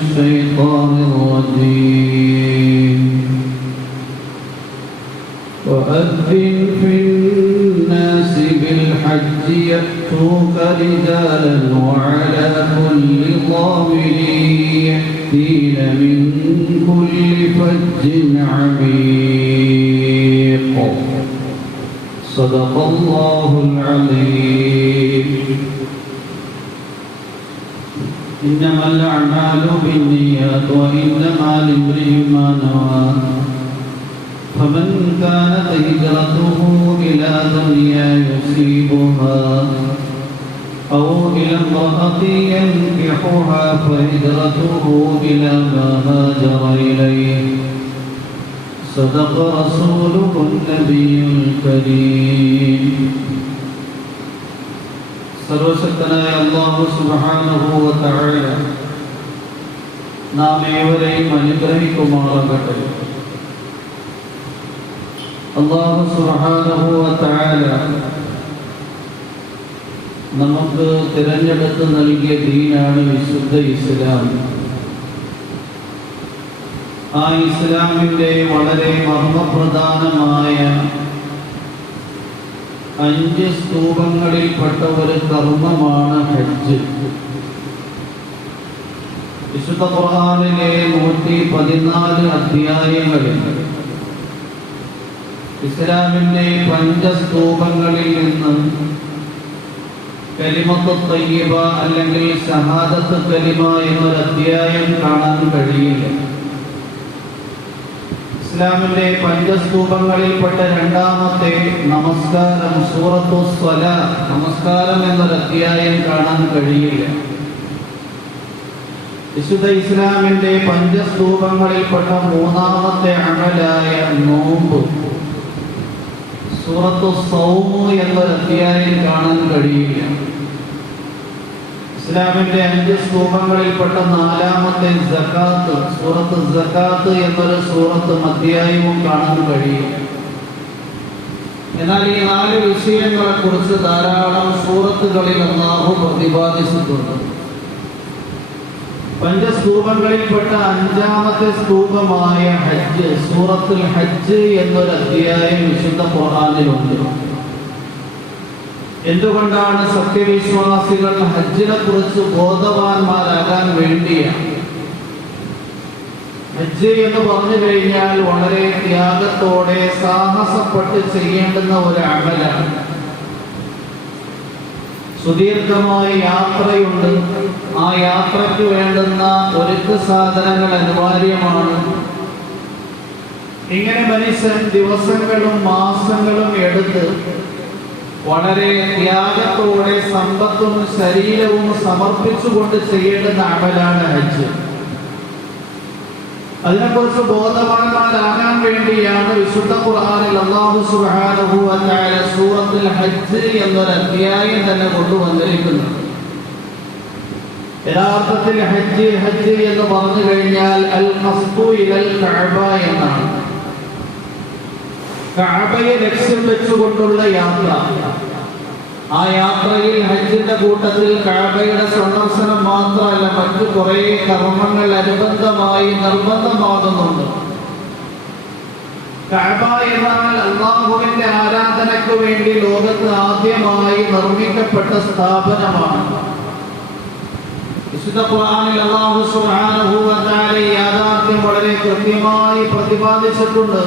الشيطان الرجيم وأذن في الناس بالحج يأتوك رجالا وعلى كل ضامر يأتين من كل فج عميق صدق الله العظيم. إنما الأعمال بالنيات وإنما لامرئ ما نوى فمن كانت هجرته إلى دنيا يصيبها أو إلى امرأة ينكحها فهجرته إلى ما هاجر إليه صدق رسوله النبي الكريم. സർവശക്തനായ അല്ലാഹു സുബ്ഹാനഹു വ തആല നാം ഏവരെയും അനുഗ്രഹിക്കുമാറാകട്ടെ. അല്ലാഹു സുബ്ഹാനഹു വ തആല നമുക്ക് തിരഞ്ഞെടുത്ത് നൽകിയ ദീനാണ് വിശുദ്ധ ഇസ്ലാം. ആ ഇസ്ലാമിൻ്റെ വളരെ മർമ്മപ്രധാനമായ 5 സ്തൂപങ്ങളിൽപ്പെട്ട ഒരു കർമ്മമാണ് ഹജ്ജ്. വിശുദ്ധ ഖുർആനിലെ 114 അധ്യായങ്ങളിൽ ഇസ്ലാമിൻ്റെ 5 സ്തൂപങ്ങളിൽ നിന്ന് കലിമത്തു തയ്യിബ അല്ലെങ്കിൽ ഷഹാദത്ത് കലിമ എന്നൊരു അധ്യായം കാണാൻ കഴിയില്ല. ഇസ്ലാമിന്റെ 5 സ്തൂപങ്ങളിൽപ്പെട്ട രണ്ടാമത്തെ നമസ്കാരം, സൂറത്തു സ്വലാത്ത്, നമസ്കാരം എന്നൊരു അധ്യായം കാണാൻ കഴിയില്ല. വിശുദ്ധ ഇസ്ലാമിന്റെ 5 സ്തൂപങ്ങളിൽപ്പെട്ട മൂന്നാമത്തെ അമലായ നോമ്പ്, സൂറത്തു സൗമ് എന്നൊരു അധ്യായം കാണാൻ കഴിയില്ല. ഇസ്ലാമിന്റെ 5 സ്തൂപങ്ങളിൽപ്പെട്ട നാലാമത്തെ സകാത്ത്, സൂറത്ത് സകാത്ത് എന്നൊരു സൂറത്ത് അധ്യായവും കാണാൻ കഴിയില്ല. എന്നാൽ ഈ 4 വിഷയങ്ങളെ കുറിച്ച് ധാരാളം സൂറത്തുകളിൽ അല്ലാഹു പ്രതിപാദിച്ചിട്ടുണ്ട്. 5 സ്തൂപങ്ങളിൽപ്പെട്ട 5ാമത്തെ സ്തൂപമായ ഹജ്ജ്, സൂറത്തുൽ ഹജ്ജ് എന്നൊരു അധ്യായം വിശുദ്ധ ഖുർആനിലുണ്ട്. എന്തുകൊണ്ടാണ് സത്യവിശ്വാസികൾ ഹജ്ജിനെ കുറിച്ച് ബോധവാന്മാരാകാൻ വേണ്ടിയാണ്. ഹജ്ജ് എന്ന് പറഞ്ഞു കഴിഞ്ഞാൽ വളരെ ത്യാഗത്തോടെ സാഹസപ്പെട്ട് ചെയ്യേണ്ടുന്ന ഒരു അമലാണ്. സുദീർഘമായ യാത്രയുണ്ട്. ആ യാത്രയ്ക്ക് വേണ്ടുന്ന ഒരുക്ക സാധനങ്ങൾ അനിവാര്യമാണ്. ഇങ്ങനെ മനുഷ്യൻ ദിവസങ്ങളും മാസങ്ങളും എടുത്ത് വളരെ ത്യാഗത്തോടെ സമ്പത്തും ശരീരവും സമർപ്പിച്ചുകൊണ്ട് ചെയ്യേണ്ടുന്ന അമലാണ് ഹജ്ജ്. അതിനെക്കുറിച്ച് ബോധവാന്മാരാകാൻ വേണ്ടിയാണ് വിശുദ്ധ ഖുർആനിൽ അല്ലാഹു സുബ്ഹാനഹു വ തആല സൂറത്തുൽ ഹജ്ജ് എന്നൊരു അധ്യായം തന്നെ കൊണ്ടുവന്നിരിക്കുന്നത്. യഥാർത്ഥത്തിൽ ഹജ്ജ് എന്ന് പറഞ്ഞു കഴിഞ്ഞാൽ അൽ ഖസ്ദു ഇലൽ കഅബ എന്നാണ്. കഅബയെ ലക്ഷ്യം വെച്ചുകൊണ്ടുള്ള യാത്ര. ആ യാത്രയിൽ ഹജ്ജിന്റെ കൂട്ടത്തിൽ കഅബയുടെ സന്ദർശനം മാത്രമല്ല, മറ്റു കുറേ കർമ്മങ്ങൾ അനുബന്ധമായി നിർബന്ധമാകുന്നുണ്ട്. കഅബ എന്നാൽ അല്ലാഹുവിന്റെ ആരാധനയ്ക്ക് വേണ്ടി ലോകത്ത് ആദ്യമായി നിർമ്മിക്കപ്പെട്ട സ്ഥാപനമാണ്. വിശുദ്ധ ഖുർആനിൽ അല്ലാഹു സുബ്ഹാനഹു വ തആല യാഥാർത്ഥ്യം വളരെ കൃത്യമായി പ്രതിപാദിച്ചിട്ടുണ്ട്.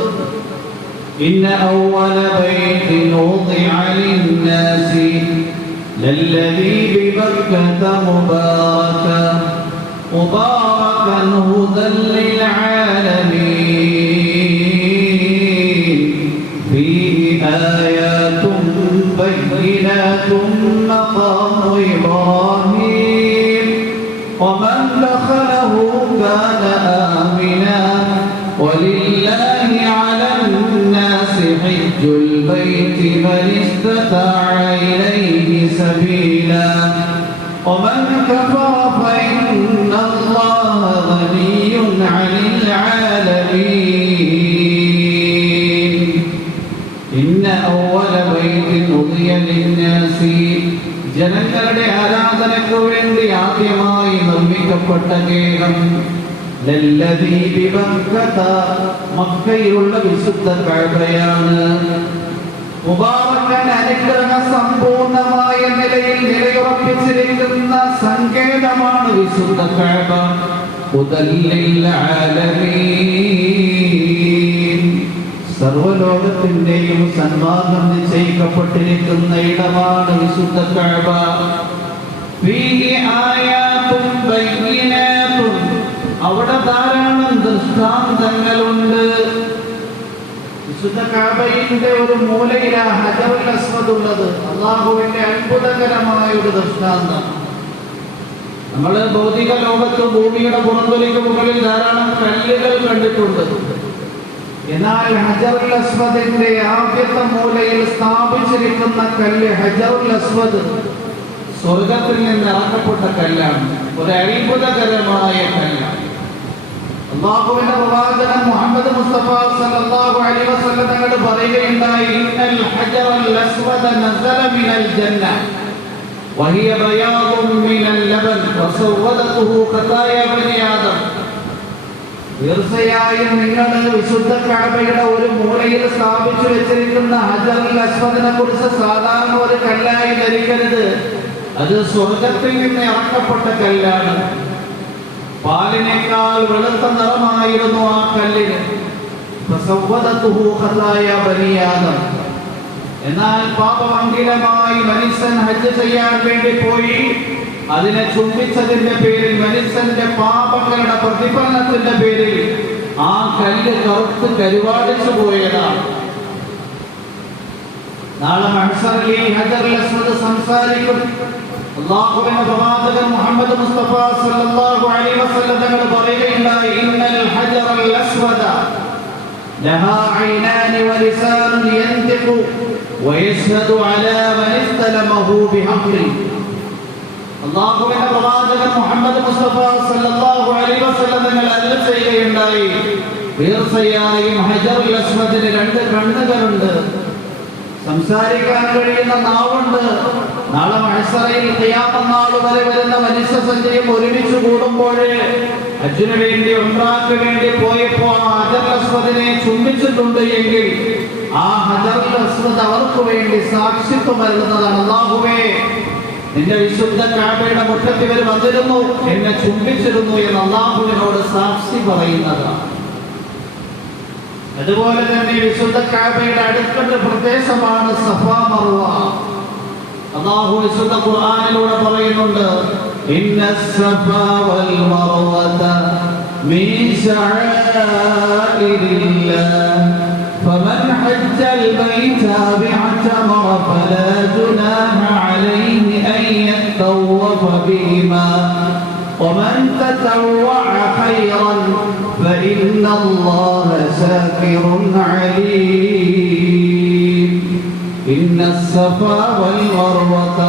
إن أول بيت وضع للناس للذي ببكة مباركا هدى للعالمين فيه آيات بينات مقام إبراهيم ومن دخله كان آمنا ولله على الناس حج البيت من استطاع إليه سبيلا ومن كفر فإن الله غني عن العالمين إن أول بيت وضع للناس ജനങ്ങളുടെ ആരാധനയ്ക്ക് വേണ്ടി ആദ്യമായി നിർമ്മിക്കപ്പെട്ട നിർമ്മിക്കപ്പെട്ട ഗേഹം ലല്ലദീ ബിബക്കത മക്കയിലുള്ള വിശുദ്ധ കഅബയാണ്. മുബാറക്കൻ അനുഗ്രഹ സമ്പൂർണമായ നിലയിൽ നിലയുറപ്പിച്ചിരിക്കുന്ന സങ്കേതമാണ് വിശുദ്ധ കഅബ. ഹുദല്ലിൽ ആലമീൻ സർവലോകത്തിന്റെയും സന്മാർഗം നിശ്ചയിക്കപ്പെട്ടിരിക്കുന്ന ഇടമാണ് വിശുദ്ധ കഅബ. ഫീഹി ആയാതുൻ ബയ്യിനാതുൻ അവിടെ ധാരാളം ദൃഷ്ടാന്തങ്ങളുണ്ട്. വിശുദ്ധ കഅബയുടെ ഒരു മൂലയിലാണ് ഹജറുൽ അസ്വദ് ഉള്ളത്. അല്ലാഹുവിന്റെ അത്ഭുതകരമായ ഒരു ദൃഷ്ടാന്തം. നമ്മൾ ഭൗതിക ലോകത്ത് ഭൂമിയുടെ പുറത്തൊലിക്ക് മുകളിൽ ധാരാളം കല്ലുകൾ കണ്ടിട്ടുണ്ട്. എന്നാൽ ഹജറുൽ അസ്വദിന്റെ ആദ്യത്തെ മൂലയിൽ സ്ഥാപിച്ചിരിക്കുന്ന കല്ല് ഹജറുൽ അസ്വദ് സ്വർഗത്തിൽ നിന്ന് ഇറക്കപ്പെട്ട കല്ലാണ്. ഒരു അത്ഭുതകരമായ കല്ലാണ്. അല്ലാഹുവിന്റെ പ്രവാചകൻ മുഹമ്മദ് മുസ്തഫ സല്ലല്ലാഹു അലൈഹി വസല്ലം തങ്ങൾ പറയുകയുണ്ടായി, ഇന്നൽ ഹജറൽ അസ്വദ നസല മിനൽ ജന്ന വഹിയ ബയാദുൻ മിനൽ ലബൻ വസവദതുഹു ഖതായ ബനി ആദം. തീർച്ചയായും നിങ്ങൾ വിശുദ്ധ കഅബയുടെ ഒരു മൂലയിൽ സ്ഥാപിച്ചു വെച്ചിരിക്കുന്ന ഹജറുൽ അസ്വദിനെ കുറിച്ച് സാധാരണ ഒരു കല്ലായി ധരിക്കരുത്. അത് സ്വർഗത്തിൽ നിന്ന് ഇറക്കപ്പെട്ട കല്ലാണ്. പാലിനേക്കാൾ വെളുത്ത നിറമായിരുന്നു ആ കല്ലിന്. എന്നാൽ പാപമംഗലമായി മനുഷ്യൻ ഹജ്ജ് ചെയ്യാൻ വേണ്ടി പോയി അതിനെ ചുംബിച്ചതിന്റെ പേരിൽ മനുഷ്യന്റെ പാപങ്ങളുടെ പ്രതിഫലനത്തിന്റെ പേരിൽ ആ കല്ല് കറുത്ത് കരുവാടിച്ചു പോയതാണ്. നാളെ മഹ്ശറിൽ ഹജറുൽ അസ്വദ് സംസാരിക്കും. അല്ലാഹുവിന്റെ പ്രവാചകൻ മുഹമ്മദ് മുസ്തഫ സല്ലല്ലാഹു അലൈഹി വസല്ലം തങ്ങൾ പറയുകയുണ്ടായി, ഇന്നൽ ഹജറൽ അസ്വദ ലഹാ ഐനാനി വലിസാനുൻ യൻതിഖു വയശ്ഹദു അലാ മൻ ഇസ്തലമഹു ബിഹഖ്ഖി. അല്ലാഹുവിന്റെ പ്രവാചകൻ മുഹമ്മദ് മുസ്തഫ സല്ലല്ലാഹു അലൈഹി വസല്ലം തങ്ങൾ അരുളി ചെയ്യുകയുണ്ടായി, തീർച്ചയായും ഹജറുൽ അസ്വദിന് രണ്ട് കണ്ണുകളുണ്ട്, സംസാരിക്കാൻ കഴിയുന്ന നാവുണ്ട്. നാളെ മഹ്ശറിൽ ഖിയാമത്ത് നാൾ വരെ വരുന്ന മനുഷ്യ സഞ്ചയം ഒരുമിച്ച് കൂടുമ്പോൾ ഹജ്ജിന് വേണ്ടി ഉംറയ്ക്ക് വേണ്ടി പോയപ്പോ ആ ഹജറുൽ അസ്വദിനെ ചുംബിച്ചിട്ടുണ്ട് എങ്കിൽ ആ ഹജറുൽ അസ്വദ് അവർക്ക് വേണ്ടി സാക്ഷിത്വം നൽകുന്നതാണ്. അല്ലാഹുവേ, നിന്റെ വിശുദ്ധ കഅബയുടെ മുറ്റത്ത് ഇവർ വന്നിരുന്നു, എന്നെ ചുംബിച്ചിരുന്നു എന്ന് അല്ലാഹുവിനോട് സാക്ഷി പറയുന്നതാണ്. അതുപോലെ തന്നെ വിശുദ്ധ കഅബയുടെ അടുത്തുള്ള പ്രദേശമാണ് സഫാ മർവ. അല്ലാഹു വിശുദ്ധ ഖുർആനിലൂടെ പറയുന്നുണ്ട്, ഇന്നസ് സഫാ വൽ മർവത മിൻ ശഅഇരില്ലാഹ് ഫമൻ ഹജ്ജൽ ബൈത ബിഅതമറ ഫലാ ജുനാഹ അലൈഹി അൻ യതവഫ ബിഹിമാ ومن تطوع خيرا فإن الله شاكر عليم. إن الصفا والمروة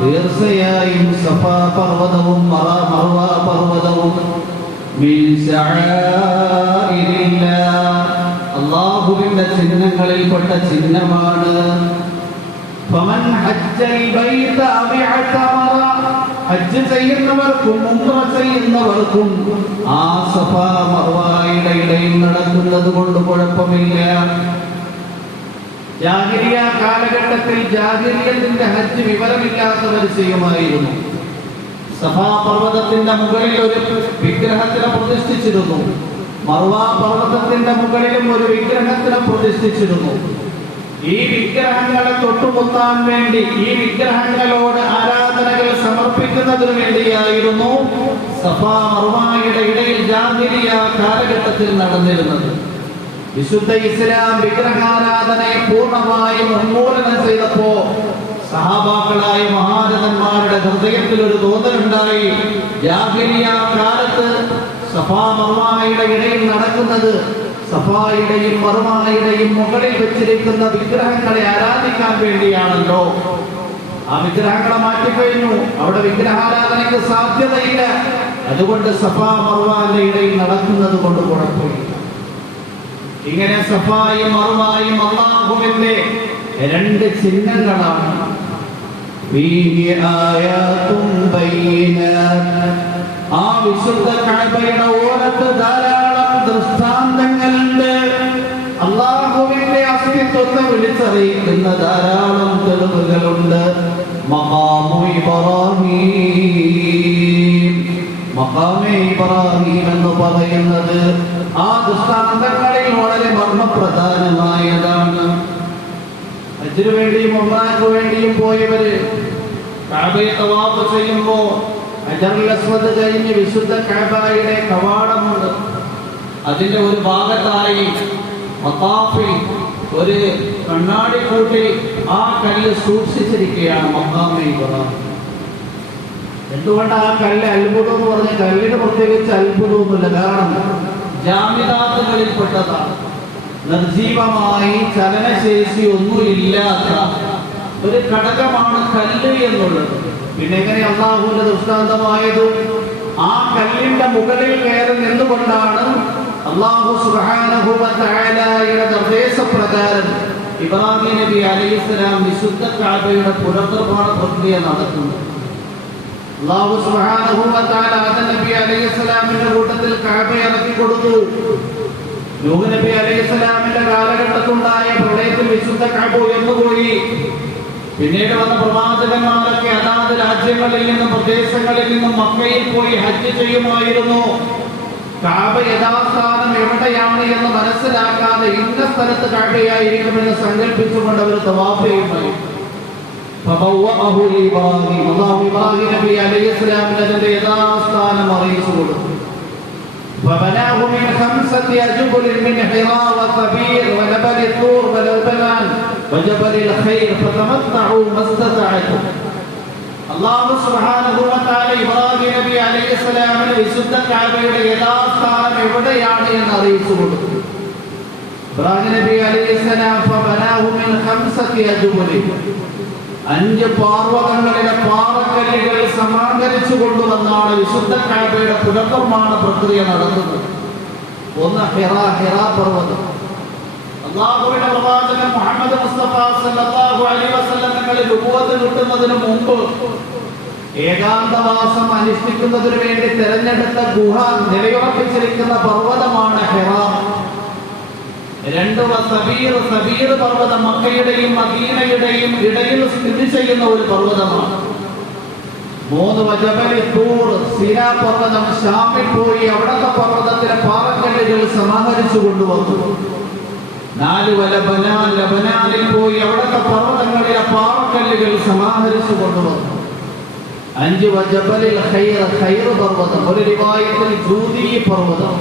തീർച്ചയായും സഫാ പർവ്വതവും മർവ പർവ്വതവും മിൻ ശഅഇരില്ലാഹ് അല്ലാഹുവിന്റെ ചിഹ്നങ്ങളിൽപ്പെട്ട ചിഹ്നമാണ്. ഫമൻ ഹജ്ജൽ ബൈത ബിഅതമറ ഹജ്ജ് ചെയ്യുന്നവർക്കും ഉംറ ചെയ്യുന്നവർക്കും ആ സഫാ മർവയുടെ ഇടയിൽ നടക്കുന്നത് കൊണ്ട് കുഴപ്പമില്ല. ജാഹിലിയ കാലഘട്ടത്തിൽ ജാഹിലിയത്തിന്റെ ഹജ്ജ് വിവരമില്ലാത്തവർ ചെയ്യുമായിരുന്നു. സഫാ പർവ്വതത്തിന്റെ മുകളിൽ ഒരു വിഗ്രഹത്തിനെ പ്രതിഷ്ഠിച്ചിരുന്നു. മർവ പർവ്വതത്തിന്റെ മുകളിലും ഒരു വിഗ്രഹത്തിനെ പ്രതിഷ്ഠിച്ചിരുന്നു. ഈ വിഗ്രഹങ്ങളെ തൊട്ടുമുത്താൻ വേണ്ടി, ഈ വിഗ്രഹങ്ങളോട് ആരാധനകൾ സമർപ്പിക്കുന്നതിന് വേണ്ടിയായിരുന്നു സഫാ മർവയുടെ ഇടയിൽ ജാഹിലിയ കാലഘട്ടത്തിൽ നടന്നിരുന്നത്. വിശുദ്ധ ഇസ്ലാം വിഗ്രഹാരാധനയെ പൂർണ്ണമായും ഉന്മൂലനം ചെയ്തപ്പോ സഹാബാക്കളായ മഹാരഥന്മാരുടെ ഹൃദയത്തിൽ ഒരു തോന്നലുണ്ടായി, ജാഹിലിയ കാലത്ത് സഫാ മർവയുടെ ഇടയിൽ നടക്കുന്നത് സഫായുടെയും മർവയുടെയും മുകളിൽ വെച്ചിരിക്കുന്ന വിഗ്രഹങ്ങളെ ആരാധിക്കാൻ വേണ്ടിയാണല്ലോ. ആ വിഗ്രഹങ്ങളെ മാറ്റിക്കഴിഞ്ഞു, അവിടെ വിഗ്രഹാരാധനയ്ക്ക് സാധ്യതയില്ല. അതുകൊണ്ട് സഫാ മർവയുടെ ഇടയിൽ നടക്കുന്നത് കൊണ്ട് കുഴപ്പമില്ല. ഇങ്ങനെ സഫായും മർവയും അല്ലാഹുവിന്റെ രണ്ട് ചിഹ്നങ്ങളാണ്. ആ വിശുദ്ധ കഅബയുടെ ഓരത്ത് ധാരാളം ദൃഷ്ടാന്തങ്ങളുണ്ട്. അല്ലാഹുവിന്റെ അസ്തിത്വത്തെ വിളിച്ചറിയിക്കുന്ന ധാരാളം തെളിവുകളുണ്ട്. മഖാമു ഇബ്രാഹീം, മഖാമെ ഇബ്രാഹീം എന്ന് പറയുന്നത് ആ ദൃഷ്ടാന്തങ്ങളിൽ വളരെ മർമ്മപ്രധാനമായതാണ്. ഹജ്ജിനു വേണ്ടിയും ഉംറയ്ക്ക് വേണ്ടിയും പോയവര് കഅബയെ തവാഫ് ചെയ്യുമ്പോൾ ഹജറുൽ അസ്വദ് കഴിഞ്ഞ് വിശുദ്ധ കഅബയുടെ കവാടമുണ്ട്. അതിന്റെ ഒരു ഭാഗത്തായി മഖാഫിൽ ഒരു കണ്ണാടി കൂട്ടിൽ ആ കല്ല് സൂക്ഷിച്ചിരിക്കുകയാണ് മഖാമെ ഇബ്രാഹീം. എന്തുകൊണ്ട് ആ കല്ല് അത്ഭുതം എന്ന് പറഞ്ഞ കല്ലിന് പ്രത്യേകിച്ച് അത്ഭുതമൊന്നുമില്ല. കാരണം ജാമിദാത്തുകളിൽപ്പെട്ടതാണ്. നിർജീവമായി ചലനശേഷി ഒന്നുമില്ലാത്ത ഒരു ഘടകമാണ് കല്ല് എന്നുള്ളത്. പിന്നെ എങ്ങനെ അല്ലാഹുവിന്റെ ദൃഷ്ടാന്തമായത്? ആ കല്ലിന്റെ മുകളിൽ കയറി നിന്നുകൊണ്ടാണ് അല്ലാഹു സുബ്ഹാനഹു വ തആലയുടെ നിർദ്ദേശപ്രകാരം ഇബ്രാഹിം നബി അലൈഹിസ്സലാം വിശുദ്ധ കഅബയുടെ പുനർനിർമ്മാണ പ്രക്രിയ നടത്തുന്നു. അല്ലാഹു സുബ്ഹാനഹു വ തആല ആദം നബി അലൈഹിസ്സലാമിന്റെ കൂട്ടത്തിൽ കഅബ ഇറക്കി കൊടുത്തു. നൂഹ് നബി അലൈഹിസ്സലാമിന്റെ കാലഘട്ടത്തിലുണ്ടായ പ്രളയത്തിൽ വിശുദ്ധ കഅബ ഉയർന്നുപോയി. പിന്നീട് വന്ന പ്രവാചകന്മാരൊക്കെ അതാത് രാജ്യങ്ങളിൽ നിന്നും പ്രദേശങ്ങളിൽ നിന്നും മക്കയിൽ പോയി ഹജ്ജ് ചെയ്യുമായിരുന്നു. കഅബ യഥാസ്ഥാനം എവിടെയാണ് എന്ന് മനസ്സിലാക്കാതെ ഇന്ന സ്ഥലത്ത് കഅബയായിരിക്കുമെന്ന് സങ്കല്പിച്ചുകൊണ്ട് അവർ തവാഫ് ചെയ്യുമായിരുന്നു. فبوأه لإبراهيم, الله إبراهيم نبي عليه السلام لدى يداستان مريس فبناه من 5 أجبل من حراء وثبير ونبل الطور والأوبلان وجبل الخير فتمتعوا ما استطعتم. الله سبحانه وتعالى ഇബ്രാഹിം നബി അലൈഹി സ്വലാമിന് വിശുദ്ധ കഅബയുടെ യഥാസ്ഥാനം എവിടെയാണ് എന്ന് അറിയിച്ചു കൊടുത്തു. ഇബ്രാഹിം നബി അലൈഹി സ്വലാം فبناه من 5 أجبل, 5 പാർവതങ്ങളിലെ പാറക്കല്ലുകൾ സമാഹരിച്ചു കൊണ്ടുവന്നാണ് വിശുദ്ധ കഅബയുടെ പുനർനിർമ്മാണ പ്രക്രിയ നടത്തുന്നത്. ഒന്ന് ഹിറാ പർവ്വതം. അല്ലാഹുവിന്റെ പ്രവാചകൻ മുഹമ്മദ് മുസ്തഫ സല്ലല്ലാഹു അലൈഹി വസല്ലം തങ്ങളുടെ നുബുവത്ത് കിട്ടുന്നതിന് മുമ്പ് ഏകാന്തവാസം അനുഷ്ഠിക്കുന്നതിന് വേണ്ടി തിരഞ്ഞെടുത്ത ഗുഹ നിലയുറപ്പിച്ചിരിക്കുന്ന പർവ്വതമാണ് ഹിറാ. 2 സബീർ പർവ്വതം മക്കയുടെയും മദീനയുടെയും ഇടയിൽ സ്ഥിതി ചെയ്യുന്ന ഒരു പർവ്വതമാണ്. 3 ജബൽ തൂർ, സീനാ പർവ്വതം ഷാമിൽ പോയി അവിടത്തെ പർവ്വതത്തിലെ പാറക്കല്ലുകൾ സമാഹരിച്ചു കൊണ്ടുവന്നു. 4 ലബനാനിൽ പോയി അവിടത്തെ പർവ്വതങ്ങളിലെ പാറക്കല്ലുകൾ സമാഹരിച്ചു കൊണ്ടുവന്നു. 5 ജബലിൽ ഖൈർ പർവ്വതം, ഒരു റിവായത്തിൽ ജൂദി പർവ്വതം.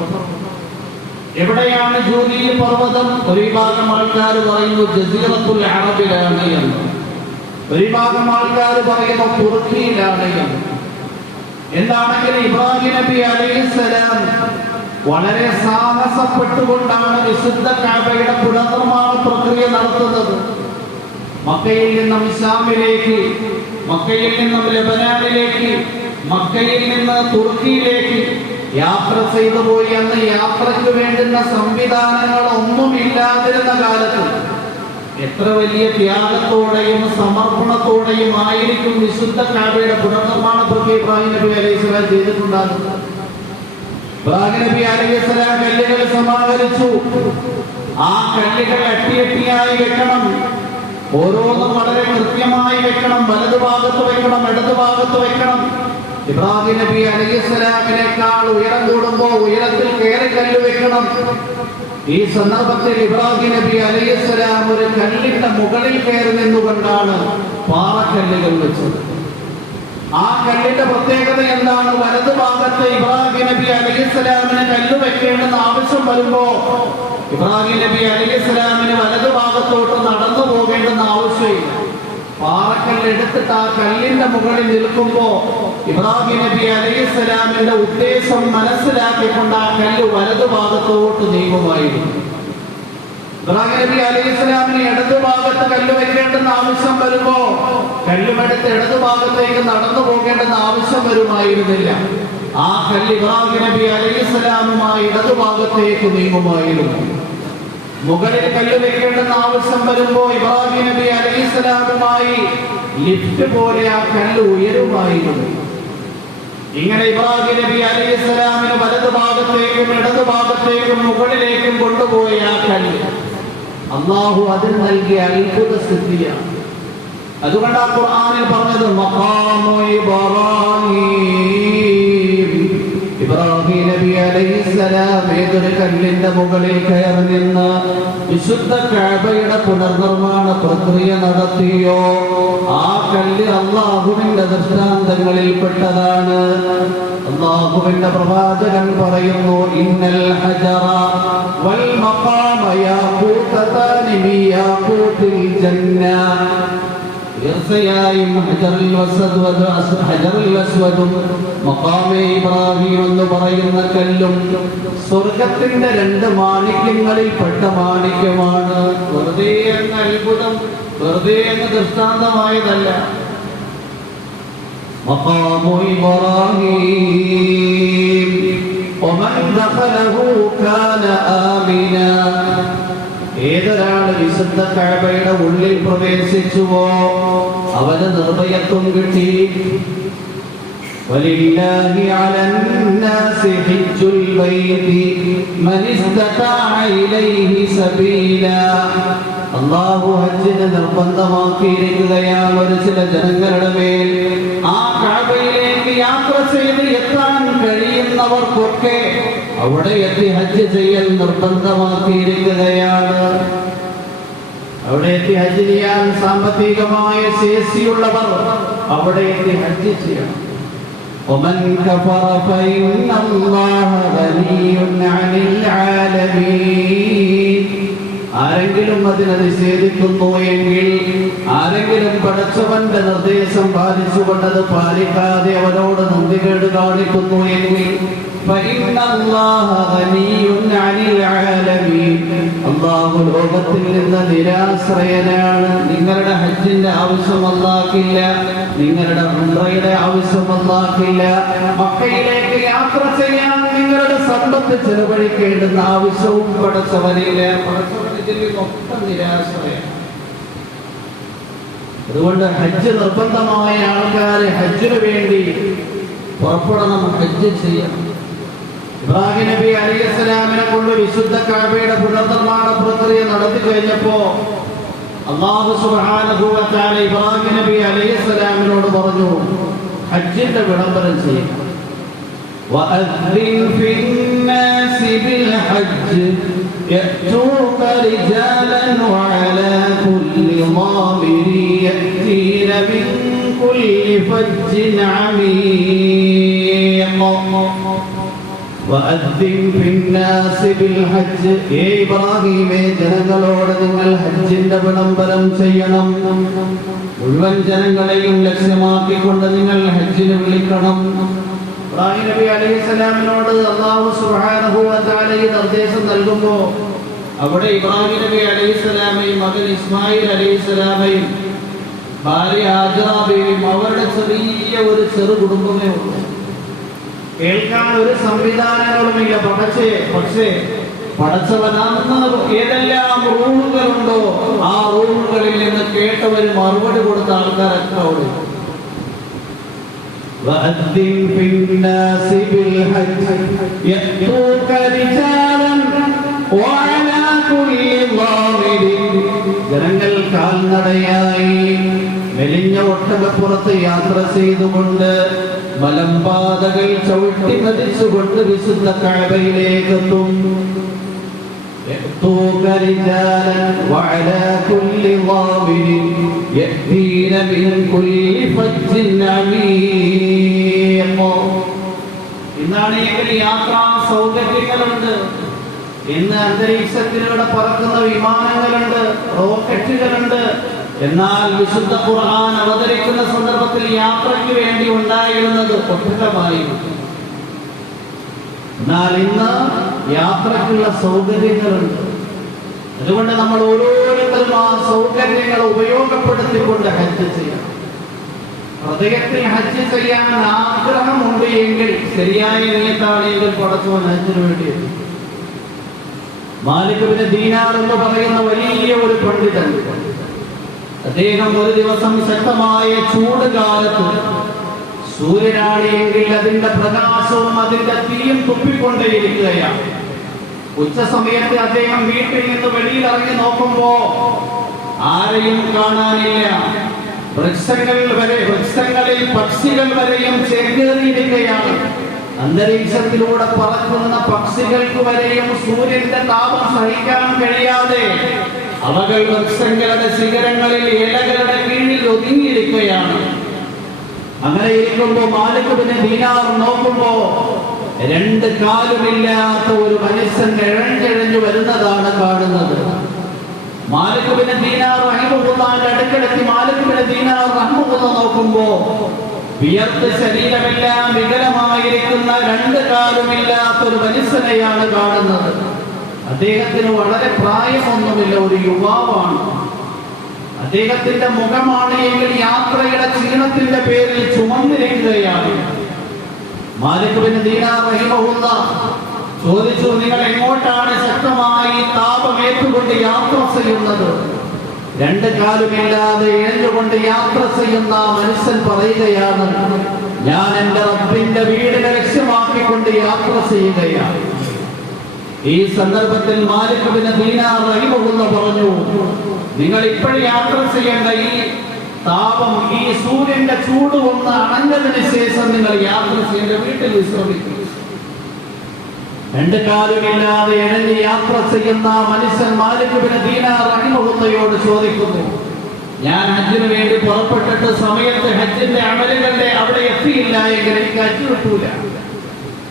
എവിടെയാണ് ജൂദി പർവ്വതം? ഒരു വിഭാഗം ആൾക്കാർ പറയുന്നു ജസീറത്തുൽ അറബിലാണ് എന്ന്, ഒരു വിഭാഗം ആൾക്കാർ പറയുന്നു തുർക്കിയിലാണ് എന്ന്. എന്താണെങ്കിലും ഇബ്രാഹിം നബി അലൈഹിസ്സലാം വളരെ സാഹസപ്പെട്ടുകൊണ്ടാണ് വിശുദ്ധ കഅബയുടെ പുനർനിർമ്മാണ പ്രക്രിയ നടത്തുന്നത്. മക്കയിൽ നിന്നും ശാമിലേക്ക്, മക്കയിൽ നിന്നും ലബനാനിലേക്ക്, മക്കയിൽ നിന്ന് തുർക്കിയിലേക്ക് യാത്ര ചെയ്തു പോയി. അന്ന് യാത്രയ്ക്ക് വേണ്ടുന്ന സംവിധാനങ്ങൾ ഒന്നുമില്ലാതിരുന്ന കാലത്ത് എത്ര വലിയ ത്യാഗത്തോടെയും സമർപ്പണത്തോടെയും ആയിരിക്കും വിശുദ്ധ കഅബയുടെ പുനർനിർമ്മാണ പ്രക്രിയ ഇബ്രാഹിം നബി അലൈഹിസ്സലാം ചെയ്തിട്ടുണ്ടാകുന്നത്. ഇബ്രാഹിം നബി അലൈഹിസ്സലാം കല്ലുകൾ സമാഹരിച്ചു. ആ കല്ലുകൾ അട്ടിയട്ടിയായി വെക്കണം, ഓരോന്നും വളരെ കൃത്യമായി വെക്കണം. വലതുഭാഗത്ത് വെക്കണം, ഇടതുഭാഗത്ത് വെക്കണം. ഇബ്രാഹിം നബി അലൈഹിസ്സലാമിനേക്കാൾ ഉയരം കൂടുമ്പോൾ ഉയരത്തിൽ കയറി കല്ല് വെക്കണം. ഈ സന്ദർഭത്തിൽ ഇബ്രാഹിം നബി അലൈഹിസ്സലാം ഒരു കല്ലിന്റെ മുകളിൽ കയറി നിന്നുകൊണ്ടാണ് പാറക്കല്ലുകൾ വെച്ചത്. ആ കല്ലിന്റെ പ്രത്യേകത എന്താണ്? വലതുഭാഗത്ത് ഇബ്രാഹിം നബി അലൈഹിസ്സലാമിന് കല്ല് വെക്കേണ്ടെന്ന് ആവശ്യം വരുമ്പോ ഇബ്രാഹിം നബി അലൈഹിസ്സലാമിന് വലതുഭാഗത്തോട്ട് നടന്നു പോകേണ്ടെന്ന് ആവശ്യമില്ല. പാറക്കല്ല് എടുത്തിട്ട് ആ കല്ലിന്റെ മുകളിൽ നിൽക്കുമ്പോ ഇബ്രാഹിം നബി അലൈഹിസ്സലാമിന്റെ ഉദ്ദേശം മനസ്സിലാക്കിക്കൊണ്ട് ആ കല്ല് വലതുഭാഗത്തോട്ട് നീങ്ങുമായിരുന്നു. ഇബ്രാഹിം നബി അലൈഹിസ്സലാമിന് ഇടതുഭാഗത്ത് കല്ല് വെക്കേണ്ടെന്ന് ആവശ്യം വരുമ്പോ കല്ലുമെടുത്ത് ഇടതുഭാഗത്തേക്ക് നടന്നു പോകേണ്ടെന്ന് ആവശ്യം വരുമായിരുന്നില്ല. ആ കല്ല് ഇബ്രാഹിം നബി അലൈഹിസ്സലാമുമായി ഇടതുഭാഗത്തേക്ക് നീങ്ങുമായിരുന്നു. മുകളിൽ കല്ല് വെക്കേണ്ടെന്ന് ആവശ്യം വരുമ്പോ ഇബ്രാഹിം നബി അലൈഹിസ്സലാമുമായി ലിഫ്റ്റ് പോലെ ആ കല്ല് ഉയരുമായിരുന്നു. ഇങ്ങനെ ഇബ്രാഹിം നബി അലൈഹിസ്സലാമിന് വലതു ഭാഗത്തേക്കും ഇടതു ഭാഗത്തേക്കും മുകളിലേക്കും കൊണ്ടുപോയ ആ കല്ല് അല്ലാഹു അതിന് നൽകിയ അത്ഭുത സിദ്ധിയാണ്. അതുകൊണ്ട് ആ ഖുർആനിൽ പറഞ്ഞത് മഖാമു ഇബ്രാഹിം, ഇബ്രാഹിം നബി അലൈഹിസ്സലാം ഏതൊരു കല്ലിന്റെ മുകളിൽ കയറി നിന്ന് വിശുദ്ധ കഅബയുടെ പുനർനിർമ്മാണ പ്രക്രിയ നടത്തിയോ ആ കല്ല് അല്ലാഹുവിന്റെ ദൃഷ്ടാന്തങ്ങളിൽ പെട്ടതാണ്. അല്ലാഹുവിന്റെ പ്രവാചകൻ പറയുന്നു, ഇന്നൽ ഹജറ വൽ മഖാമ യാഖൂതതാനി മിൻ യാഖൂതിൽ ജന്ന. തീർച്ചയായും ഹജറുൽ അസ്വദും മഖാമെ ഇബ്രാഹിം എന്ന് പറയുന്ന കല്ലും സ്വർഗത്തിന്റെ രണ്ട് മാണിക്യങ്ങളിൽ പെട്ട മാണിക്യമാണ്. വെറുതെ എന്ന അത്ഭുതം, വെറുതെ എന്ന ദൃഷ്ടാന്തമായതല്ല. മഖാമു ഇബ്രാഹിം വമൻ ദഖലഹു കാന ആമിന. ഏതൊരാൾ വിശുദ്ധ കഅബയുടെ ഉള്ളിൽ പ്രവേശിച്ചുവോ അവന് നിർഭയത്വം കിട്ടി. വലില്ലാഹി അലന്നാസി ഹിജ്ജുൽ ബൈതി മൻ ഇസ്തതഅ ഇലൈഹി സബീലാ. അല്ലാഹു ഹജ്ജിനെ നിർബന്ധമാക്കിയിരിക്കുകയാണ് ഒരു ചില ജനങ്ങളുടെ മേൽ. ആ കഅബയിലേക്ക് യാത്ര ചെയ്ത് എത്താൻ കഴിയുന്നവർക്കൊക്കെ അവിടെ എത്തി ഹജ്ജ് ചെയ്യൽ നിർബന്ധമാക്കിയിരിക്കുകയാണ്. അവിടെ എത്തി ഹജ്ജ് ചെയ്യാൻ സാമ്പത്തികമായ ശേഷിയുള്ളവർ അവിടെ എത്തി ഹജ്ജ് ചെയ്യണം. ومن كفر فإن الله غني عن العالمين. ആരെങ്കിലും അതിനെ നിഷേധിക്കുന്നു എങ്കിൽ, ആരെങ്കിലും പടച്ചവന്റെ നിർദ്ദേശം പാലിച്ചുകൊണ്ടത് പാലിക്കാതെ അവനോട് നന്ദികേട് കാണിക്കുന്നു എങ്കിൽ അല്ലാഹു ലോകത്തിൽ നിന്ന് നിരാശ്രയനാണ്. നിങ്ങളുടെ ഹജ്ജിന്റെ ആവശ്യം അല്ലാഹ്ക്കില്ല, നിങ്ങളുടെ ഉംറയുടെ ആവശ്യം അല്ലാഹ്ക്കില്ല. മക്കയിലേക്ക് യാത്ര ചെയ്യാൻ നിങ്ങളുടെ സമ്പത്ത് ചെലവഴിക്കേണ്ടുന്ന ആവശ്യവും പടച്ചവനില്ല. പടച്ചവനിൽ മൊത്തം നിരാശ്രയം. അതുകൊണ്ട് ഹജ്ജ് നിർബന്ധമായ ആൾക്കാരെ ഹജ്ജിന് വേണ്ടി പുറപ്പെടണം, ഹജ്ജ് ചെയ്യണം. ഇബ്രാഹിം നബി അലൈഹിസ്സലാമിനെ കൊണ്ട് വിശുദ്ധ കഅബയുടെ പുനർനിർമ്മാണ പ്രക്രിയ നടത്തി കഴിഞ്ഞപ്പോ അല്ലാഹു സുബ്ഹാനഹു വ തആല ഇബ്രാഹിം നബി അലൈഹിസ്സലാമിനോട് പറഞ്ഞു, ഹജ്ജിന്റെ വിളംബരം ചെയ്യുക. വഅദ്ദിൻ ഫിന്നാസി ബിൽ ഹജ്ജ് യഅതൂക റിജാലൻ വഅലാ കുല്ലി ളാമിരി യഅതീന മിൻ കുല്ലി ഫജ്ജിൻ അമീഖ. വഅദ്ദിൻ ഫിന്നാസി ബിൽ ഹജ്ജ്. ഏ ഇബ്രാഹീമേ, ജനങ്ങളോട് നിങ്ങൾ ഹജ്ജിന്റെ വിളംബരം ചെയ്യണം. മുഴുവൻ ജനങ്ങളെയും ലക്ഷ്യമാക്കിക്കൊണ്ട് നിങ്ങൾ ഹജ്ജിന് വിളിക്കണം. ഇബ്രാഹിം നബി അലൈഹിസ്സലാമിനോട് അല്ലാഹു സുബ്ഹാനഹു വ തആല ഈ നിർദ്ദേശം നൽകുമ്പോൾ അവിടെ ഇബ്രാഹിം നബി അലൈഹിസ്സലാമയും മകൻ ഇസ്മായിൽ അലൈഹിസ്സലാമയും ഭാര്യ ഹാജറ ബീവിയും അവരുടെ ചെറിയ ഒരു ചെറു കുടുംബമേ ഉള്ളൂ. കേൾക്കാൻ ഒരു സംവിധാനങ്ങളുമില്ല. പക്ഷേ പടച്ചവനാന്ന് ഏതെല്ലാം റൂളുകളുണ്ടോ ആ റൂളുകളിൽ നിന്ന് കേട്ടവര് മറുപടി കൊടുത്ത ആൾക്കാരൊക്കെ അവിടെ. وأذن في الناس بالحج يأتوك رجالا وعلى كل ضامر. ജനങ്ങൾ കാൽനടയായി മെലിഞ്ഞ ഒട്ടകപ്പുറത്ത് യാത്ര ചെയ്തുകൊണ്ട് മലമ്പാതകൾ ചവിട്ടി മതിച്ചുകൊണ്ട് വിശുദ്ധ കഅബയിലേക്കെത്തും. يأتوك رجالا وعلى كل ضامر يأتين من كل فج عميق. ഇന്നാണെങ്കിൽ യാത്രാ സൗകര്യങ്ങളുണ്ട്. ഇന്ന് അന്തരീക്ഷത്തിലൂടെ പറക്കുന്ന വിമാനങ്ങളുണ്ട്, റോക്കറ്റുകളുണ്ട്. എന്നാൽ വിശുദ്ധ ഖുർആൻ അവതരിക്കുന്ന സന്ദർഭത്തിൽ യാത്രയ്ക്ക് വേണ്ടി ഉണ്ടായിരുന്നത് ഒട്ടകമായിരുന്നു. എന്നാൽ ഇന്ന് യാത്രയ്ക്കുള്ള സൗകര്യങ്ങളുണ്ട്. അതുകൊണ്ട് നമ്മൾ ഓരോരുത്തരും ആ സൗകര്യങ്ങൾ ഉപയോഗപ്പെടുത്തിക്കൊണ്ട് ഹജ്ജ് ചെയ്യണം. ഹൃദയത്തിൽ ഹജ്ജ് ചെയ്യാൻ ആഗ്രഹമുണ്ട് എങ്കിൽ, ശരിയായ നിയത്താണെങ്കിൽ പടച്ചവൻ ഹജ്ജിന് വേണ്ടി എത്തും. മാലിക് ഇബ്നു ദീനാർ എന്ന് പറയുന്ന വലിയ ഒരു പണ്ഡിതൻ, അദ്ദേഹം ഒരു ദിവസം ശക്തമായ ചൂട് കാലത്ത് സൂര്യനാണ് എങ്കിൽ അതിന്റെ പ്രകാശവും അതിന്റെ തീയും തുപ്പിക്കൊണ്ടേയിരിക്കുകയാണ്. ഉച്ച സമയത്ത് അദ്ദേഹം വീട്ടിൽ നിന്ന് വെളിയിൽ ഇറങ്ങി നോക്കുമ്പോ ആരെയും കാണാനില്ല. വൃക്ഷങ്ങളിൽ പക്ഷികൾ വരെയും ചേക്കേറിയിരിക്കുകയാണ്. അന്തരീക്ഷത്തിലൂടെ പറക്കുന്ന പക്ഷികൾക്ക് വരെയും സൂര്യന്റെ താപം സഹിക്കാൻ കഴിയാതെ അവകൾ വൃക്ഷങ്ങളുടെ ശിഖരങ്ങളിൽ ഇലകളുടെ കീഴിൽ ഒതുങ്ങിയിരിക്കുകയാണ്. അങ്ങനെ ഇരിക്കുമ്പോ മാലിക് ബിൻ ദീനാർ നോക്കുമ്പോ രണ്ട് കാലുമില്ലാത്ത ഒരു മനുഷ്യൻ ഇഴഞ്ഞിഴഞ്ഞു വരുന്നതാണ് കാണുന്നത്. മാലിക് ബിൻ ദീനാർ റഹിമഹുല്ലാഹിന്റെ അടുക്കലെത്തി മാലിക് ബിൻ ദീനാർ റഹിമഹുല്ലാഹ് നോക്കുമ്പോ വിയർത്ത ശരീരമെല്ലാം വികലമായിരിക്കുന്ന രണ്ട് കാലുമില്ലാത്ത ഒരു മനുഷ്യനെയാണ് കാണുന്നത്. അദ്ദേഹത്തിന് വളരെ പ്രായമൊന്നുമില്ല, ഒരു യുവാവാണ്. അദ്ദേഹത്തിന്റെ മുഖമാണ് എങ്കിൽ യാത്രയുടെ ക്ഷീണത്തിന്റെ പേരിൽ ചുമന്നിരിക്കുകയാണ്. മാലിക് ബിൻ ദീനാർ റഹിമഹുല്ലാഹ് ചോദിച്ചു, നിങ്ങൾ എങ്ങോട്ടാണ് ശക്തമായി താപമേറ്റുകൊണ്ട് യാത്ര ചെയ്യുന്നത്? രണ്ട് കാലുമില്ലാതെ എഴുന്നുകൊണ്ട് യാത്ര ചെയ്യുന്ന മനുഷ്യൻ പറയുകയാണ്, ഞാൻ എന്റെ റബ്ബിന്റെ വീടിനെ ലക്ഷ്യമാക്കിക്കൊണ്ട് യാത്ര ചെയ്യുകയാണ്. ഈ സന്ദർഭത്തിൽ മാലിക് ബിൻ ദീനാർ റഹിമഹുല്ലാഹ് പറഞ്ഞു, നിങ്ങൾ ഇപ്പോൾ യാത്ര ചെയ്യേണ്ട ഈ താപം, ഈ സൂര്യന്റെ ചൂട് ഒന്ന് അണഞ്ഞതിന് ശേഷം നിങ്ങൾ യാത്ര ചെയ്യേണ്ട വീട്ടിൽ വിശ്രമിക്കും. രണ്ട് കാലുമില്ലാതെ ഇഴഞ്ഞ് യാത്ര ചെയ്യുന്ന മനുഷ്യൻ മാലിക് ബിൻ ദീനാർ റഹിമഹുല്ലാഹയോട് ചോദിക്കുന്നു, ഞാൻ ഹജ്ജിന് വേണ്ടി പുറപ്പെട്ടിട്ട് സമയത്ത് ഹജ്ജിന്റെ അമലുകളുടെ അവിടെ എത്തിയില്ല എങ്കിൽ എനിക്ക് ഹജ്ജ് കിട്ടൂല.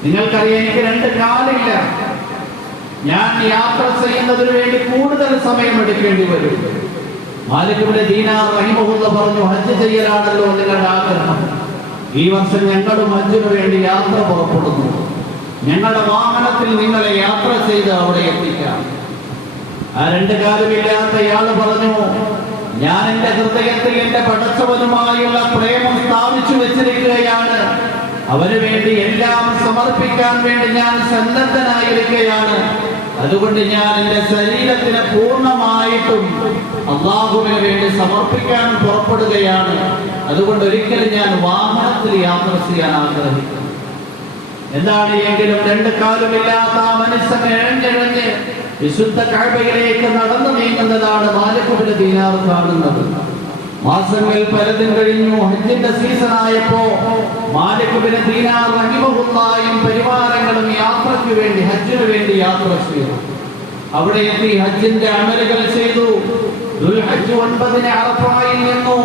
നിങ്ങൾക്കറിയാം, എനിക്ക് രണ്ട് കാലില്ല. ഞാൻ യാത്ര ചെയ്യുന്നതിന് വേണ്ടി കൂടുതൽ സമയം എടുക്കേണ്ടി വരും. മാലിക് ബിൻ ദീനാർ റഹിമഹുല്ലാഹ് പറഞ്ഞു, ഹജ്ജ് ചെയ്യലാണല്ലോ നിങ്ങളുടെ ആഗ്രഹം. ഈ വർഷം ഞങ്ങളും ഹജ്ജിന് വേണ്ടി യാത്ര പുറപ്പെടുന്നു. ഞങ്ങളുടെ വാഹനത്തിൽ നിങ്ങളെ യാത്ര ചെയ്ത് അവിടെ എത്തിക്കാം. ആ രണ്ട് കാലുമില്ലാത്ത ഇയാള് പറഞ്ഞു, ഞാൻ എന്റെ ഹൃദയത്തിൽ എന്റെ പടച്ചവനുമായുള്ള പ്രേമം സ്ഥാപിച്ചു വെച്ചിരിക്കുകയാണ്. അവന് വേണ്ടി എല്ലാം സമർപ്പിക്കാൻ വേണ്ടി ഞാൻ സന്നദ്ധനായിരിക്കുകയാണ്. അതുകൊണ്ട് ഞാൻ എന്റെ ശരീരത്തിന് പൂർണ്ണമായിട്ടും അല്ലാഹുവിന് വേണ്ടി സമർപ്പിക്കാൻ പുറപ്പെടുകയാണ്. അതുകൊണ്ട് ഒരിക്കലും ഞാൻ വാഹനത്തിൽ യാത്ര ചെയ്യാൻ ആഗ്രഹിക്കുന്നു. എന്താണ് എങ്കിലും രണ്ട് കാലുമില്ലാത്ത ആ മനുഷ്യൻ ഇഴഞ്ഞിഴഞ്ഞ് വിശുദ്ധ കഅബയിലേക്ക് നടന്നു നീങ്ങുന്നതാണ് മാലിക് ബിൻ ദീനാർ കാണുന്നത്. മാസങ്ങൾ പലതും കഴിഞ്ഞു. ഹജ്ജിന്റെ സീസൺ ആയപ്പോ മാലിക് ബിൻ ദീനാർ റഹിമഹുല്ലാഹയും പരിവാരങ്ങളും യാത്രയ്ക്ക് വേണ്ടി ഹജ്ജിന് വേണ്ടി യാത്ര ചെയ്തു. അവിടെ എത്തി ഹജ്ജിന്റെ അമലുകൾ ചെയ്തു. ദുൽഹജ്ജ് 9 അറഫയിൽ നിന്നു.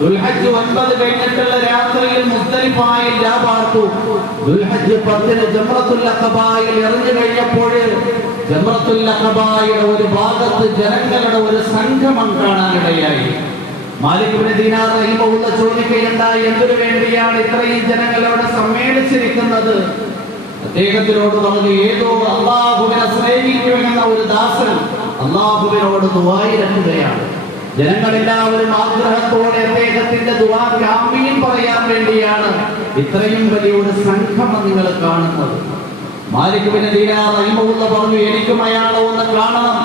ദുൽഹജ്ജ് 9 കഴിഞ്ഞിട്ടുള്ള രാത്രിയിൽ മുസ്ദലിഫയിൽ രാപാർത്തു. ദുൽഹജ്ജ് 10 ജംറത്തുൽ അഖബയിൽ ഇറങ്ങി കഴിഞ്ഞപ്പോൾ ജംറത്തുൽ അഖബയുടെ ഒരു ഭാഗത്ത് ജനങ്ങളുടെ ഒരു സംഗമം കാണാനിടയായി. മാലിക് ബിൻ ദീനാർ റഹിമഹുല്ലാഹ് ചോദിക്കുകയുണ്ടായി, എന്തിനു വേണ്ടിയാണ് ഇത്രയും ജനങ്ങളോട് സമ്മേളിച്ചിരിക്കുന്നത്? അദ്ദേഹത്തിനോട് പറഞ്ഞു, ഏതോ അല്ലാഹുവിനെ സ്നേഹിക്കുമെന്ന ഒരു ദാസൻ അല്ലാഹുവിനോട് ദുആയിരക്കുകയാണ്. ജനങ്ങളെല്ലാവരും ആഗ്രഹത്തോടെ അദ്ദേഹത്തിന്റെ ദുആക്ക് ആമീൻ പറയാൻ വേണ്ടിയാണ് ഇത്രയും വലിയൊരു സംഗമം നിങ്ങൾ കാണുന്നത്. മാലിക് ബിൻ ദീനാർ റഹിമഹുല്ലാഹ് പറഞ്ഞു, എനിക്കും അയാളെ ഒന്ന് കാണണം.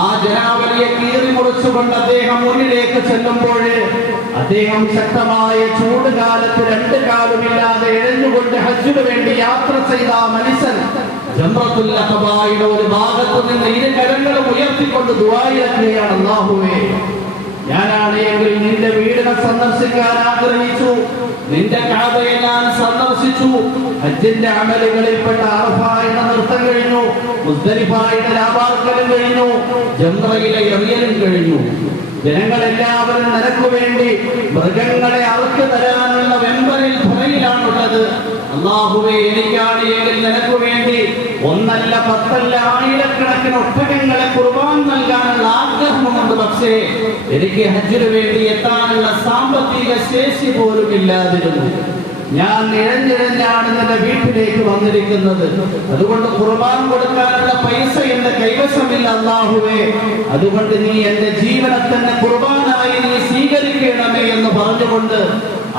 ആ ജനാവലിയെ കീറി മുറിച്ചുകൊണ്ട് അദ്ദേഹം മുന്നിലേക്ക് ചെല്ലുമ്പോൾ അദ്ദേഹം ശക്തമായ ചൂടുകാലത്ത് രണ്ട് കാലുമില്ലാതെ എഴഞ്ഞുകൊണ്ട് ഹജ്ജിന് വേണ്ടി യാത്ര ചെയ്ത ആ മനുഷ്യൻ ജംറത്തുൽ അഖബയുടെ ഒരു ഭാഗത്ത് നിന്ന് ഇരു കരങ്ങളും ഉയർത്തിക്കൊണ്ട് ദുആയിരക്കുകയാണ്, അല്ലാഹുവേ, ഞാനാണെങ്കിൽ നിന്റെ വീടിനെ സന്ദർശിക്കാൻ ആഗ്രഹിച്ചു. നിന്റെ കഅബയെ ഞാൻ സന്ദർശിച്ചു. ഹജ്ജിന്റെ അമലുകളിൽപ്പെട്ട അറഫയുടെ നൃത്തം കഴിഞ്ഞു, മുസ്ദലിഫയുടെ രാപാർക്കലും കഴിഞ്ഞു, ജംറയിലെ എറിയലും കഴിഞ്ഞു. ജനങ്ങളെല്ലാവരും നിനക്ക് വേണ്ടി മൃഗങ്ങളെ അറുക്ക് തരാനുള്ള വെമ്പറിൽ പുറയിലാണുള്ളത്. അല്ലാഹുവേ, എനിക്കാണെങ്കിൽ നിനക്ക് വേണ്ടി ഒന്നല്ല 10 ആയിരക്കണക്കിന് ഒട്ടകങ്ങളെ ഖുർബാൻ നൽകാനുള്ള ആഗ്രഹമുണ്ട്. പക്ഷേ എനിക്ക് ഹജ്ജിന് വേണ്ടി എത്താനുള്ള സാമ്പത്തിക ശേഷി പോലും ഇല്ലാതിരുന്നു. ഞാൻ ഇഴഞ്ഞിഴഞ്ഞാണ് നിന്റെ വീട്ടിലേക്ക് വന്നിരിക്കുന്നത്. അതുകൊണ്ട് ഖുർബാൻ കൊടുക്കാനുള്ള പൈസ എന്റെ കൈവശമില്ല അല്ലാഹുവേ. അതുകൊണ്ട് നീ എന്റെ ജീവനെ തന്നെ ഖുർബാനായി നീ സ്വീകരിക്കണമേ എന്ന് പറഞ്ഞുകൊണ്ട്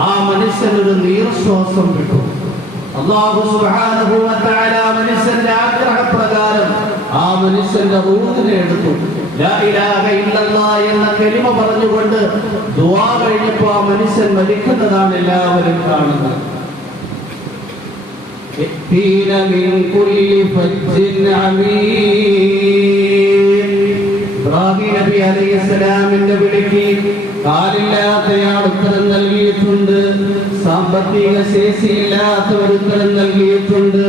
ആ മനുഷ്യൻ ഒരു നീർശ്വാസം വിട്ടു. അല്ലാഹു സുബ്ഹാനഹു വ തആല മനുഷ്യന്റെ ആഗ്രഹപ്രകാരം ആ മനുഷ്യന്റെ റൂഹിനെ എടുത്തു. ലാ ഇലാഹ ഇല്ലല്ലാഹ് എന്ന കലിമ പറഞ്ഞുകൊണ്ട് ദുആ കഴിഞ്ഞപ്പോൾ ആ മനുഷ്യൻ മരിക്കുന്നതാണ് എല്ലാവരും കാണുന്നത്. ഇബ്രാഹിം നബി അലൈഹിസ്സലാമിന്റെ വിളിക്ക് കാലില്ലാത്തയാൾ ഉത്തരം നൽകിയിട്ടുണ്ട്, സാമ്പത്തിക ശേഷിയില്ലാത്തവർ ഉത്തരം നൽകിയിട്ടുണ്ട്,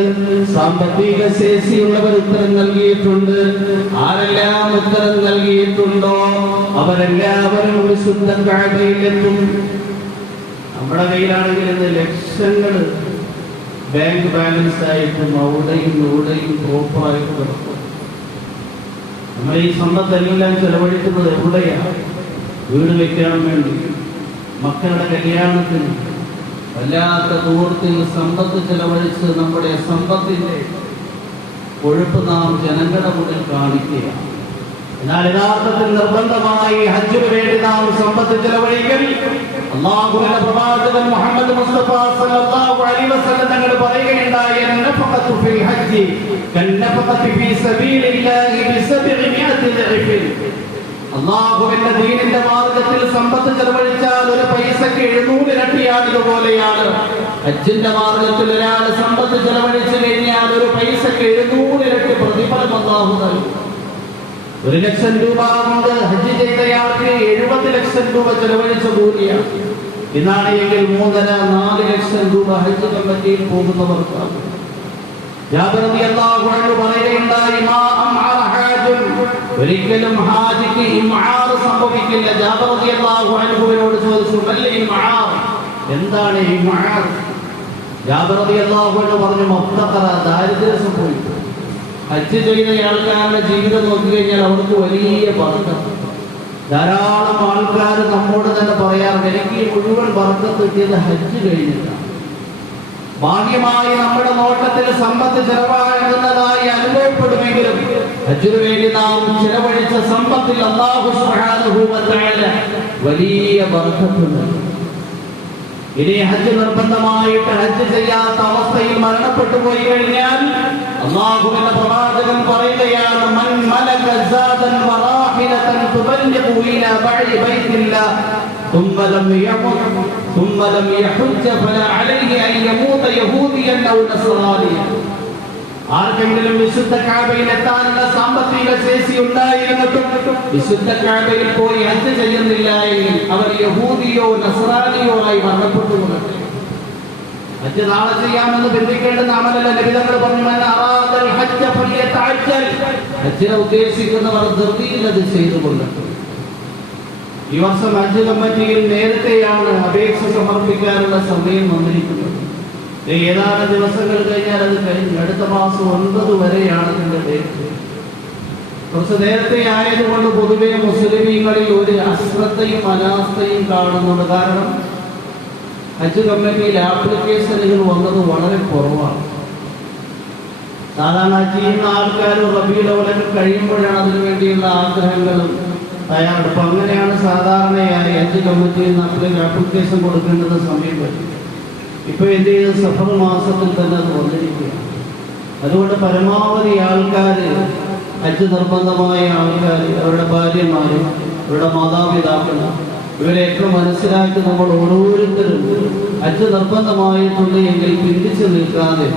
സാമ്പത്തിക ശേഷിയുള്ളവർ ഉത്തരം നൽകിയിട്ടുണ്ട്. ആരെല്ലാം ഉത്തരം നൽകിയിട്ടുണ്ടോ അവരെല്ലാവരും വിശുദ്ധ കഅബയിലെത്തും. നമ്മുടെ കയ്യിലാണെങ്കിൽ ഇന്ന് ലക്ഷങ്ങൾ ബാങ്ക് ബാലൻസ് ആയിട്ടും അവിടെയും ഇവിടെയും പ്രോപ്പറായിട്ട് കിടക്കും. നമ്മൾ ഈ സമ്പത്തെല്ലാം ചെലവഴിക്കുന്നത് എവിടെയാണ്? വീട് വെക്കാൻ വേണ്ടി, മക്കളുടെ കല്യാണത്തിന്, വല്ലാത്ത ദൂരത്തിൽ സമ്പത്ത് ചെലവഴിച്ച് നമ്മുടെ സമ്പത്തിന്റെ കൊഴുപ്പ് നാം ജനങ്ങളുടെ മുന്നിൽ കാണിക്കുകയാണ്. എന്നാൽ യഥാർത്ഥത്തിൽ നിർബന്ധമായി ഹജ്ജിന് വേണ്ടി നാം സമ്പത്ത് ചെലവഴിക്കൽ അല്ലാഹുവിന്റെ പ്രവാചകൻ മുഹമ്മദ് മുസ്തഫ സല്ലല്ലാഹു അലൈഹി വസല്ലം തങ്ങൾ പറയുകയുണ്ടായി, നഫഖത്തു ഫിൽ ഹജ്ജി കന്നഫഖത്തി ഫീ സബീലില്ലാഹി ബിസബ്ഇമിഅതി ദഅഫിൻ. അല്ലാഹുവിന്റെ ദീനിന്റെ മാർഗ്ഗത്തിൽ സമ്പത്ത് ചെലവഴിച്ചാൽ ഒരു പൈസക്ക് 700 ഇരട്ടിയാകുന്നതുപോലെയാണ്. ഹജ്ജിന്റെ മാർഗ്ഗത്തിൽ ഒരാൾ സമ്പത്ത് ചെലവഴിച്ചു കഴിഞ്ഞാൽ ഒരു പൈസക്ക് 700 ഇരട്ടി പ്രതിഫലം അല്ലാഹു നൽകും. 1 ലക്ഷം രൂപ കൊണ്ട് ഹജ്ജ് ചെയ്തയാൾക്ക് 70 ലക്ഷം രൂപ ചെലവഴിച്ച കൂലിയാണ്. ഇന്നാണ് എങ്കിൽ 3-4 ലക്ഷം രൂപ ഹജ്ജ് കമ്മിറ്റിയിൽ പോകുന്നവർക്കാണ്. ജാബിർ റളിയല്ലാഹു അൻഹു പറയുകയുണ്ടായി, ഒരിക്കലും ഹാജിക്ക് ഇംആർ സംഭവിക്കില്ല. ജാബിർ റളിയല്ലാഹു അൻഹുവിനോട് ചോദിച്ചു, എന്താണ് ഇംആർ? ജാബിർ റളിയല്ലാഹു അൻഹു പറഞ്ഞു, മഫ്തഖറ, ദാരിദ്ര്യം സംഭവിക്കും. ഹജ്ജ് ചെയ്യുന്ന ആൾക്കാരുടെ ജീവിതം നോക്കിക്കഴിഞ്ഞാൽ അവർക്ക് വലിയ ബർക്കത്ത്. ധാരാളം ആൾക്കാർ നമ്മോട് തന്നെ പറയാറുണ്ട്, എനിക്ക് മുഴുവൻ ബർക്കത്ത് കിട്ടിയത് ഹജ്ജ് കഴിഞ്ഞിട്ടാണ്. ഭാഗ്യമായി നമ്മുടെ നോട്ടത്തിൽ സമ്പത്ത് ചെലവാകുന്നതായി അനുഭവപ്പെടുമെങ്കിലും ഹജ്ജിനു വേണ്ടി നാം ചെലവഴിച്ച സമ്പത്തിൽ അല്ലാഹു സുബ്ഹാനഹു വ തആല വലിയ ബർക്കത്തുണ്ട്. ഇനി ഹജ്ജ് നിർബന്ധമായിട്ട് ഹജ്ജ് ചെയ്യാത്ത അവസ്ഥയിൽ മരണപ്പെട്ടു പോയി കഴിഞ്ഞാൽ അല്ലാഹുവിന്റെ പ്രവാചകൻ പറയുകയാണ്, മൻ മലക സാദൻ വറാഹിലതൻ തുബല്ലിഗു ഇലാ ബഅദി ബൈത്തില്ലാഹ് ثم لم يحج فلا عليه ان يموت يهوديا او نصرانيا. ആർക്കെങ്കിലും വിശുദ്ധ കഅബയിൽ എത്താനുള്ള സാമ്പത്തിക ശേഷി ഉണ്ടായിരുന്നിട്ടും വിശുദ്ധ കഅബയിൽ പോയി ഹജ്ജ് ചെയ്യുന്നില്ല എങ്കിൽ അവർ യഹൂദിയോ നസ്രാനിയോ ആയി മരണപ്പെട്ടു. ഹജ്ജ് നാളെ ചെയ്യാമെന്ന് ബന്ധിക്കേണ്ടുന്ന അമലല്ല. നബി തങ്ങൾ പറഞ്ഞു, മൻ അറാദൽ ഹജ്ജ ഫല്യതഅജ്ജൽ. ഹജ്ജിനെ ഉദ്ദേശിക്കുന്നവർ ധൃതിയിൽ അത് ചെയ്തുകൊള്ളട്ടെ. ഈ വർഷം ഹജ്ജ് കമ്മിറ്റിയിൽ നേരത്തെയാണ് അപേക്ഷ സമർപ്പിക്കാനുള്ള സമയം വന്നിരിക്കുന്നത്. ഏതാനും ദിവസങ്ങൾ കഴിഞ്ഞാൽ അത് കഴിഞ്ഞു. അടുത്ത മാസം 9 വരെയാണ് അതിന്റെ ഡേറ്റ്. കുറച്ച് നേരത്തെ ആയതുകൊണ്ട് പൊതുവെ മുസ്ലിമീങ്ങളിൽ ഒരു അശ്രദ്ധയും അനാസ്ഥയും കാണുന്നുണ്ട്. കാരണം ഹജ്ജ് കമ്മിറ്റിയിൽ ആപ്ലിക്കേഷനുകൾ വന്നത് വളരെ കുറവാണ്. സാധാരണ ചെയ്യുന്ന ആൾക്കാർ റബീഉൽ അവ്വൽ കഴിയുമ്പോഴാണ് അതിനു വേണ്ടിയുള്ള ആഗ്രഹങ്ങളും തയ്യാറെടുപ്പ്. അങ്ങനെയാണ് സാധാരണയായി ഹജ്ജ് കമ്മിറ്റിയിൽ ആപ്ലിക്കേഷൻ കൊടുക്കേണ്ടത് സമയം വരും. ഇപ്പൊ എന്ത് ചെയ്ത് സഫർ മാസത്തിൽ തന്നെ അത് വന്നിരിക്കുകയാണ്. അതുകൊണ്ട് പരമാവധി ആൾക്കാർ, ഹജ്ജ് നിർബന്ധമായ ആൾക്കാർ, അവരുടെ ഭാര്യമാരും അവരുടെ മാതാപിതാക്കളും ഇവരെയൊക്കെ മനസ്സിലാക്കി നമ്മൾ ഓരോരുത്തരും ഹജ്ജ് നിർബന്ധമായിട്ടുണ്ട് എങ്കിൽ പിന്തിച്ചു നിൽക്കാതെ,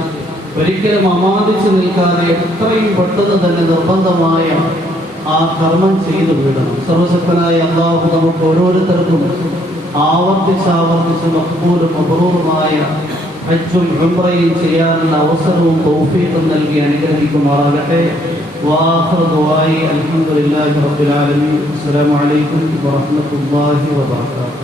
ഒരിക്കലും അമാദിച്ചു നിൽക്കാതെ എത്രയും പെട്ടെന്ന് തന്നെ നിർബന്ധമായ ആ കർമ്മം ചെയ്തു വിടണം. സർവശക്തനായ അല്ലാഹു നമുക്ക് ഓരോരുത്തർക്കും ആവർത്തിച്ച് മഖ്ബൂലും മബ്റൂറുമായ ഹജ്ജും ഉംറയും ചെയ്യാനുള്ള അവസരവും തൗഫീഖും നൽകി അനുഗ്രഹിക്കുമാറാകട്ടെ. വാഖിറു ദുആഇ അൽഹംദുലില്ലാഹി റബ്ബിൽ ആലമീൻ. അസ്സലാമു അലൈക്കും വറഹ്മത്തുള്ളാഹി വബറകാതുഹു.